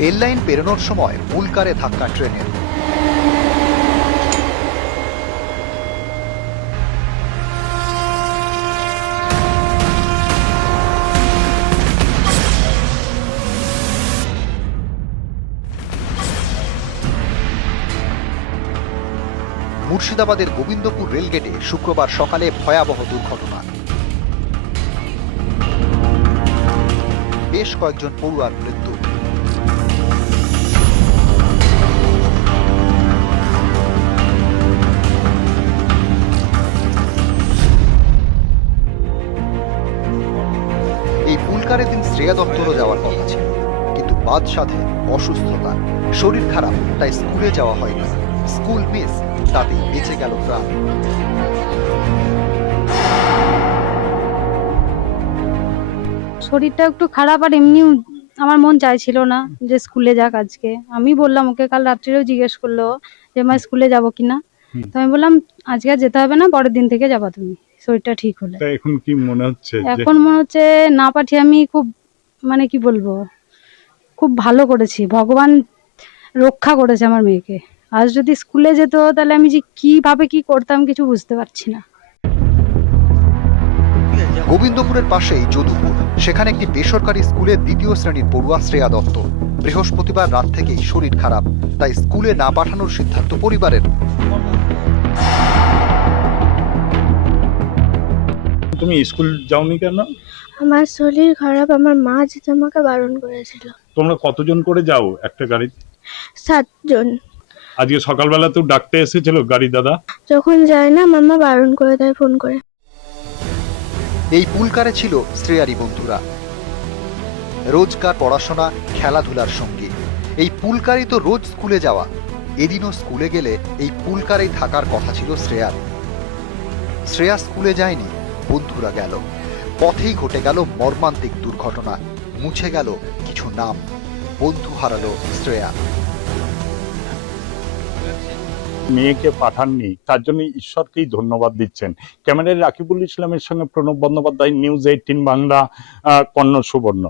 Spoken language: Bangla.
রেল লাইন পেরোনোর সময় পুলকারে ধাক্কা ট্রেনের। মুর্শিদাবাদের গোবিন্দপুর রেলগেটে শুক্রবার সকালে ভয়াবহ দুর্ঘটনা। বেশ কয়েকজন পড়ুয়ার মৃত্যু। এই পুলকারের দিন শ্রেয়া দত্তরও যাওয়ার কথা ছিল, কিন্তু বাদ সাধে অসুস্থতা, শরীর খারাপ, তাই স্কুলে যাওয়া হয়নি। স্কুল মিস, তাতেই বেঁচে গেল প্রাণ। শরীরটা একটু খারাপ, আর এমনি আমার মন চাইছিল না যে স্কুলে যাক আজকে। আমি বললাম ওকে, কাল রাত্রিরেও জিজ্ঞেস করলো যে মা স্কুলে যাবো কিনা, তো আমি বললাম আজকে আর যেতে হবে না, পরের দিন থেকে যাবা তুমি, শরীরটা ঠিক হলে। এখন কি মনে হচ্ছে? এখন মনে হচ্ছে না পাঠিয়ে আমি খুব, মানে কি বলবো, খুব ভালো করেছি, ভগবান রক্ষা করেছে আমার মেয়েকে। আজ যদি স্কুলে যেত তাহলে আমি যে কিভাবে কি করতাম কিছু বুঝতে পারছি না। গোবিন্দপুরের পাশেই যদুপুর, সেখানে একটি বেসরকারি স্কুলের দ্বিতীয় শ্রেণীর পড়ুয়া শ্রেয়া দত্ত। বৃহস্পতিবার রাত থেকেই শরীর খারাপ, তাই স্কুলে না পাঠানোর সিদ্ধান্ত পরিবারের। তুমি স্কুল যাওনি কেন? আমার শরীর খারাপ, আমার মা যেতে আমাকে বারণ করেছিল। তোমরা কতজন করে যাও একটা গাড়িতে? 7 জন। আজকে সকালবেলা তো ডাকতে এসেছিল গাড়ি দাদা। যখন যায় না আমার মা বারণ করে দেয় ফোন করে। এই পুলকারে ছিল শ্রেয়ারই বন্ধুরা, রোজকার পড়াশোনা, খেলাধুলার সঙ্গী। এই পুলকারই তো রোজ স্কুলে যাওয়া। এদিনও স্কুলে গেলে এই পুলকারেই থাকার কথা ছিল শ্রেয়ার। শ্রেয়া স্কুলে যায়নি, বন্ধুরা গেল। পথেই ঘটে গেল মর্মান্তিক দুর্ঘটনা, মুছে গেল কিছু নাম, বন্ধু হারালো শ্রেয়া। মেয়েকে পাঠাননি, তার জন্য ঈশ্বরকেই ধন্যবাদ দিচ্ছেন। ক্যামেরায় রাকিবুল ইসলামের সঙ্গে প্রণব বন্দ্যোপাধ্যায়, নিউজ 18 বাংলা, কর্ণ সুবর্ণ।